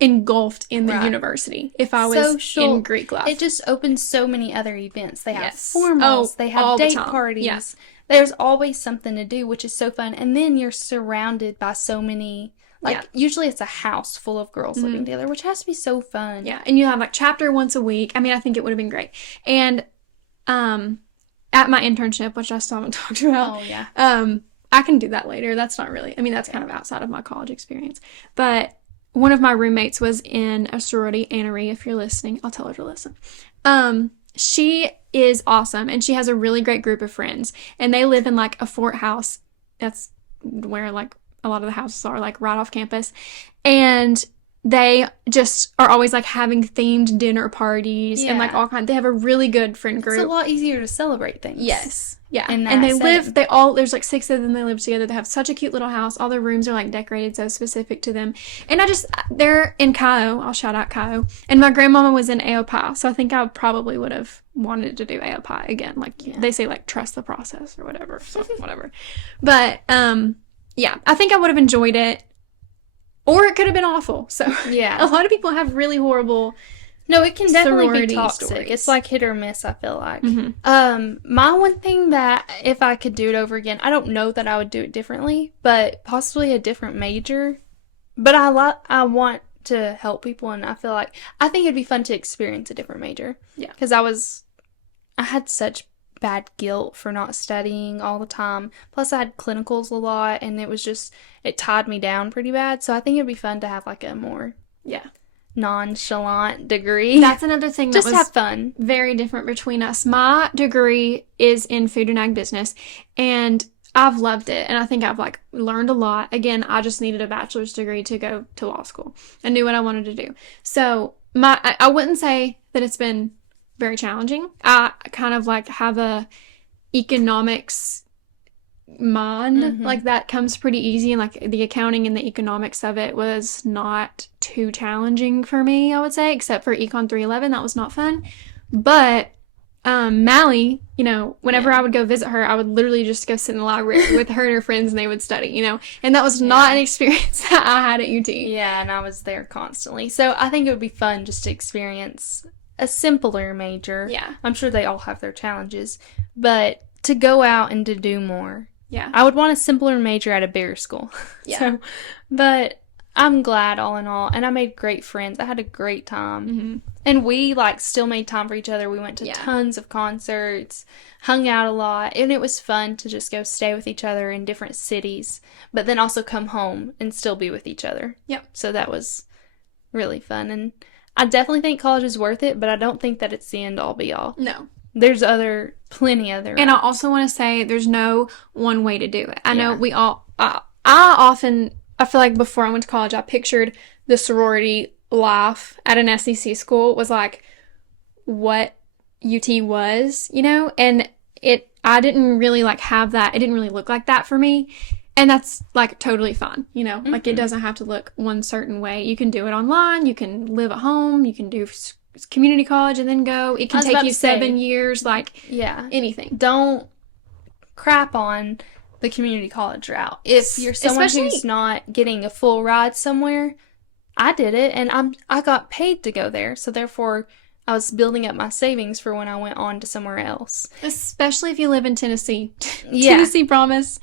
engulfed in the Right. university if I was Social. in Greek life. It just opens so many other events. They have Yes. formals, Oh, they all have the date time. parties. Yeah. There's always something to do, which is so fun. And then you're surrounded by so many, like, Yeah. Mm-hmm. usually it's a house full of girls living together, which has to be so fun. Yeah, and you have like chapter once a week. I mean, I think it would have been great. And at my internship, which I still haven't talked about, Oh, yeah. I can do that later. That's not really, I mean, that's kind of outside of my college experience. But one of my roommates was in a sorority, Anna Marie, if you're listening, I'll tell her to listen. She is awesome. And she has a really great group of friends. And they live in like a fort house. That's where like a lot of the houses are, like right off campus. And they just are always like having themed dinner parties and like Yeah. all kinds. They have a really good friend It's group. a lot easier to celebrate things. Yes. Yeah. In And that they live, setting. there's like 6 of them. They live together. They have such a cute little house. All their rooms are like decorated so specific to them. And they're in Kyo. I'll shout out Kyo. And my grandmama was in AOPI. So I think I probably would have wanted to do AOPI again. Like they say, like, trust the process or whatever. So whatever. But, yeah, I think I would have enjoyed it. Or it could have been awful. So Yeah. a lot of people have really horrible. No, it can definitely sorority be toxic. stories. It's like hit or miss, I feel like. Mhm. My one thing that if I could do it over again, I don't know that I would do it differently, but possibly a different major. But I want to help people, and I think it'd be fun to experience a different major. Yeah. Because I had such bad guilt for not studying all the time. Plus I had clinicals a lot, and it tied me down pretty bad. So I think it'd be fun to have like a more Yeah. nonchalant degree. That's another thing that just was have fun. very different between us. My degree is in food and ag business, and I've loved it, and I think I've like learned a lot. Again, I just needed a bachelor's degree to go to law school. I knew what I wanted to do. So I wouldn't say that it's been very challenging. I kind of like have a economics mind, like that comes pretty easy, and like the accounting and the economics of it was not too challenging for me, I would say, except for Econ 311. That was not fun. But Mally, whenever I would go visit her, I would literally just go sit in the library with her and her friends, and they would study, and that was not an experience that I had at UT. Yeah, and I was there constantly. So I think it would be fun just to experience a simpler major. Yeah. I'm sure they all have their challenges, but to go out and to do more. Yeah. I would want a simpler major at a bigger school. Yeah. So, but I'm glad all in all, and I made great friends. I had a great time. Mm-hmm. And we still made time for each other. We went to tons of concerts, hung out a lot, and it was fun to just go stay with each other in different cities, but then also come home and still be with each other. Yep. So that was really fun, and I definitely think college is worth it, but I don't think that it's the end all be all. No. There's plenty other. And I also want to say there's no one way to do it. I know we all, I feel like before I went to college, I pictured the sorority life at an SEC school was like what UT was, and I didn't really like have that. It didn't really look like that for me. And that's like totally fine, like it doesn't have to look one certain way. You can do it online. You can live at home. You can do community college and then go. It can take you 7 years, like anything. Don't crap on the community college route. If you're someone who's not getting a full ride somewhere, I did it, and I got paid to go there, so therefore I was building up my savings for when I went on to somewhere else. Especially if you live in Tennessee. Yeah. Tennessee Promise.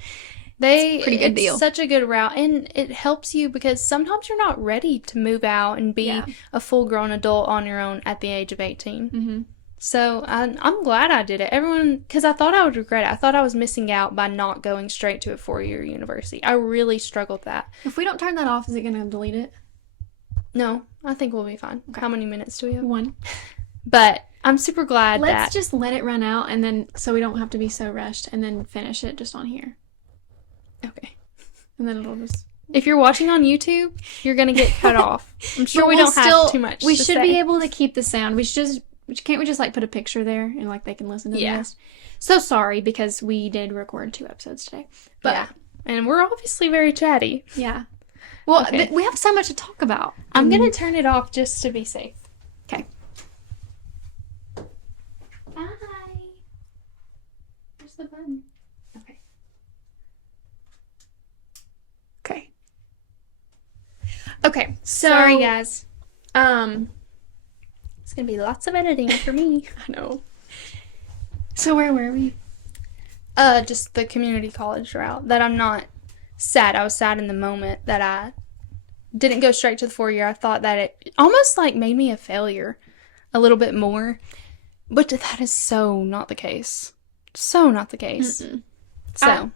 It's a pretty good deal. It's such a good route, and it helps you because sometimes you're not ready to move out and be a full-grown adult on your own at the age of 18. Mm-hmm. So I'm glad I did it. Because I thought I would regret it. I thought I was missing out by not going straight to a 4-year university. I really struggled with that. If we don't turn that off, is it going to delete it? No, I think we'll be fine. Okay. How many minutes do we have? 1. But I'm super glad Let's just let it run out, and then so we don't have to be so rushed, and then finish it just on here. Okay. And then it'll just... If you're watching on YouTube, you're going to get cut off. I'm sure we don't have too much We to should say. be able to keep the sound. Can't we just like put a picture there and like they can listen to this? So sorry, because we did record 2 episodes today. But and we're obviously very chatty. Yeah. Well, Okay. we have so much to talk about. I'm going to turn it off just to be safe. Okay. Bye. Where's the button? Okay. Okay. Okay. So, Sorry, guys. It's going to be lots of editing for me. I know. So where were we? Just the community college route. That I'm not sad. I was sad in the moment that I didn't go straight to the 4-year. I thought that it almost like made me a failure a little bit more. But that is so not the case. So not the case. Mm-mm. So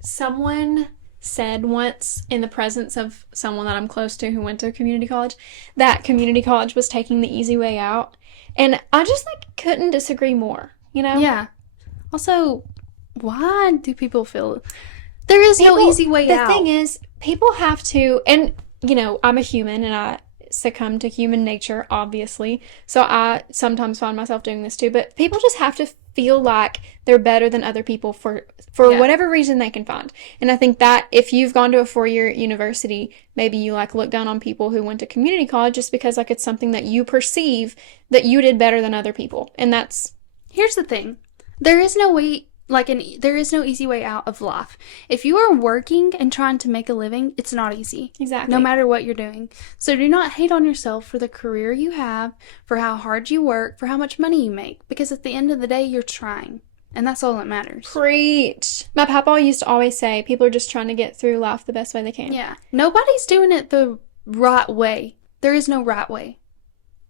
Someone said once in the presence of someone that I'm close to who went to community college that community college was taking the easy way out. And I just like couldn't disagree more, you know? Yeah. Also, why do people feel there is no easy way out? The thing is, people have to, and you know, I'm a human and I succumb to human nature, obviously. So I sometimes find myself doing this too, but people just have to feel like they're better than other people for Yeah. whatever reason they can find. And I think that if you've gone to a 4-year university, maybe you like look down on people who went to community college just because like it's something that you perceive that you did better than other people. And that's Here's the thing. There is no way, there is no easy way out of life. If you are working and trying to make a living, it's not easy. exactly. No matter what you're doing. So do not hate on yourself for the career you have, for how hard you work, for how much money you make. Because at the end of the day, you're trying. And that's all that matters. Preach. My papa used to always say people are just trying to get through life the best way they can. Yeah. Nobody's doing it the right way. There is no right way.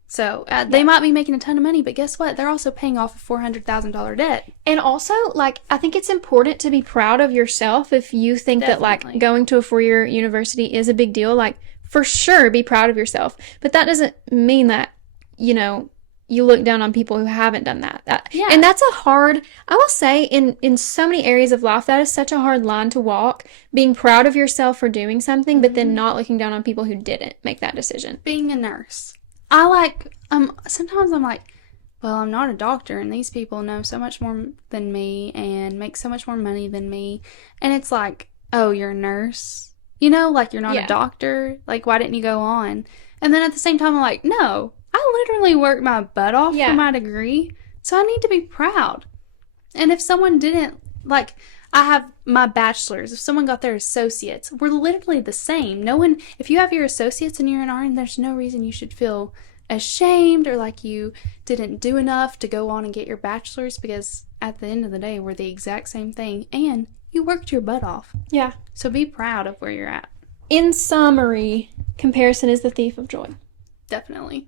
So they might be making a ton of money, but guess what? They're also paying off a $400,000 debt. And also, like, I think it's important to be proud of yourself if you think that, Definitely. like, going to a 4-year university is a big deal. Like, for sure, be proud of yourself. But that doesn't mean that, you know, you look down on people who haven't done that. Yeah. And that's a hard, I will say, in so many areas of life, that is such a hard line to walk. Being proud of yourself for doing something, but then not looking down on people who didn't make that decision. Being a nurse. Sometimes I'm like, well, I'm not a doctor, and these people know so much more than me and make so much more money than me. And it's like, oh, you're a nurse? You know, like you're not Yeah. a doctor? Like, why didn't you go on? And then at the same time, I'm like, no, I literally worked my butt off Yeah. for my degree, so I need to be proud. And if someone didn't, like, I have my bachelor's. If someone got their associates, we're literally the same. No one, if you have your associates and you're an RN, there's no reason you should feel ashamed or like you didn't do enough to go on and get your bachelor's, because at the end of the day, we're the exact same thing and you worked your butt off. Yeah. So be proud of where you're at. In summary, comparison is the thief of joy. Definitely.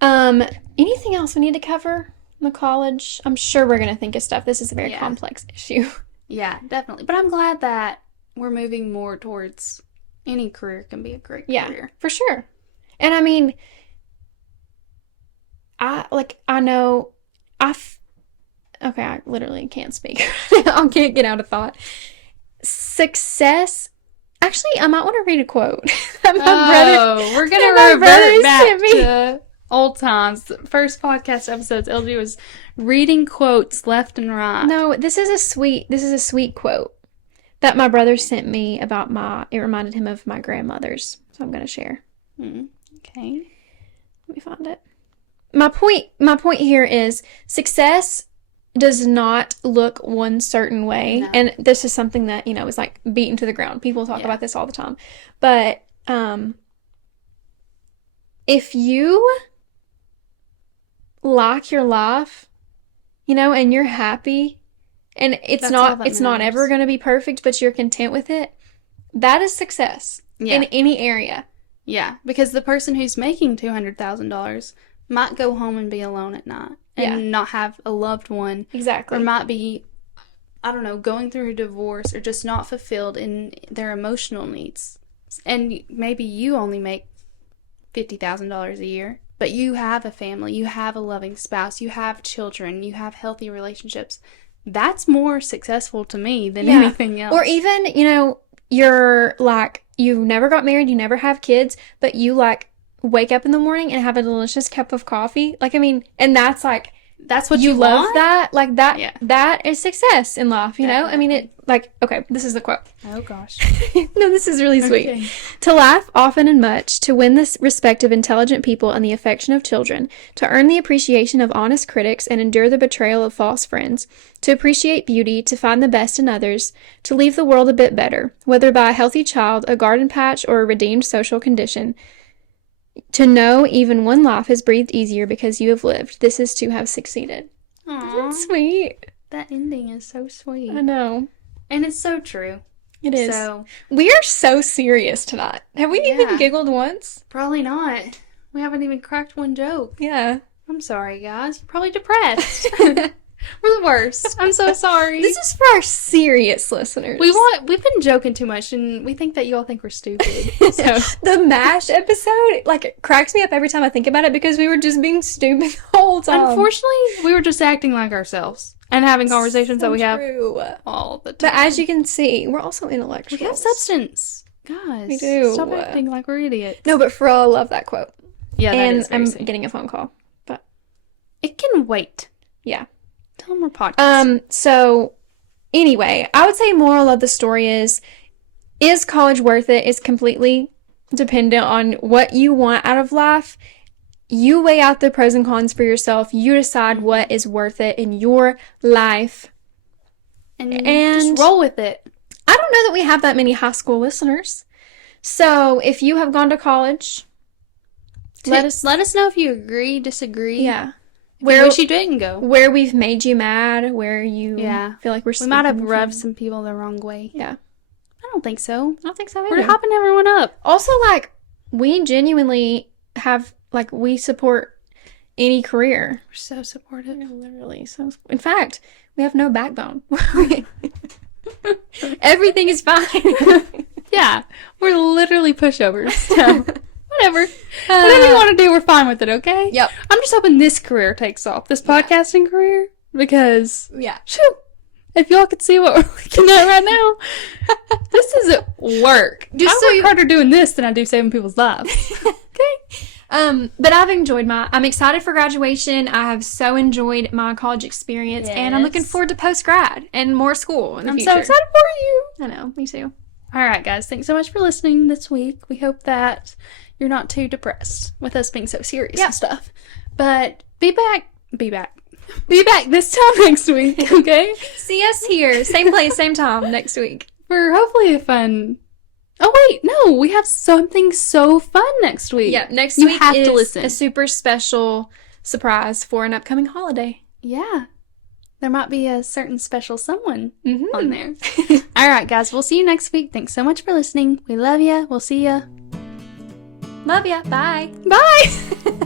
Anything else we need to cover in the college? I'm sure we're going to think of stuff. This is a very Yeah. complex issue. Yeah, definitely. But I'm glad that we're moving more towards any career can be a great Yeah, career. for sure. And I mean, okay, I literally can't speak. I can't get out of thought. Success. Actually, I might want to read a quote that my brother. We're that my gonna brother revert back sent me. to old times. The first podcast episodes, LG was reading quotes left and right. No, this is a sweet quote that my brother sent me about it reminded him of my grandmother's. So I'm going to share. Okay. Let me find it. My point here is success does not look one certain way. No. And this is something that, is like beaten to the ground. People talk Yeah. about this all the time. But if you like your life, and you're happy, and it's That's all that not matters. ever going to be perfect, but you're content with it, that is success Yeah. in any area. Yeah, because the person who's making $200,000 might go home and be alone at night and Yeah. not have a loved one, Exactly. or might be, I don't know, going through a divorce or just not fulfilled in their emotional needs. And maybe you only make $50,000 a year, but you have a family, you have a loving spouse, you have children, you have healthy relationships. That's more successful to me than Yeah. anything else. Or even, you're like, you never got married, you never have kids, but you like wake up in the morning and have a delicious cup of coffee. Like, I mean, and that's like, that's what you love want? that. Like that, Yeah. that is success in life, I mean, Definitely. okay, this is the quote. Oh gosh. No, this is really sweet. Okay. To laugh often and much, to win the respect of intelligent people and the affection of children, to earn the appreciation of honest critics and endure the betrayal of false friends, to appreciate beauty, to find the best in others, to leave the world a bit better, whether by a healthy child, a garden patch, or a redeemed social condition, to know even one life has breathed easier because you have lived, this is to have succeeded. Aw, Sweet. that ending is so sweet. I know. And it's so true. It is. So, We are so serious tonight. Have we even Yeah. giggled once? probably not. We haven't even cracked one joke. Yeah. I'm sorry, guys. You're probably depressed. We're the worst. I'm so sorry. This is for our serious listeners. We've been joking too much, and we think that you all think we're stupid. So The MASH episode, like, it cracks me up every time I think about it because we were just being stupid the whole time. unfortunately, we were just acting like ourselves and having conversations that we have True. all the time. But as you can see, we're also intellectuals. we have substance. Guys, We do. Stop acting like we're idiots. No, but for real, I love that quote. Yeah, that And is very I'm sweet. getting a phone call. But It can wait. yeah. Tell them we're podcast. So anyway, I would say moral of the story is college worth it? Is completely dependent on what you want out of life. You weigh out the pros and cons for yourself. You decide what is worth it in your life. and and- just roll with it. I don't know that we have that many high school listeners. So if you have gone to college, let us know if you agree, disagree. yeah. Where Where wish you didn't go. where we've made you mad, where you Yeah. feel like we're We might have speaking rubbed from- some people the wrong way. Yeah. I don't think so. I don't think so We're either. hopping everyone up. Also, like, we genuinely have, like, we support any career. We're so supportive. Literally. So, in fact, we have no backbone. Everything is fine. Yeah, we're literally pushovers. So, whatever. Whatever you want to do, we're fine with it, okay? Yep. I'm just hoping this career takes off, this podcasting career, because, Yeah. shoo, if y'all could see what we're looking at right now, this is work. Just I so work you- harder doing this than I do saving people's lives. But I've enjoyed I'm excited for graduation. I have so enjoyed my college experience, and I'm looking Yes. forward to post-grad and more school in the I'm future. so excited for you. I know, me too. All right, guys. Thanks so much for listening this week. We hope that you're not too depressed with us being so serious Yeah. and stuff. But be back this time next week, okay? See us here, same place, same time next week. For hopefully a fun. Oh wait, no, we have something so fun next week. Yeah, next You week have to is listen. a super special surprise for an upcoming holiday. Yeah. There might be a certain special someone Mm-hmm. on there. All right, guys. We'll see you next week. Thanks so much for listening. We love you. We'll see you. Love ya. Bye. Bye.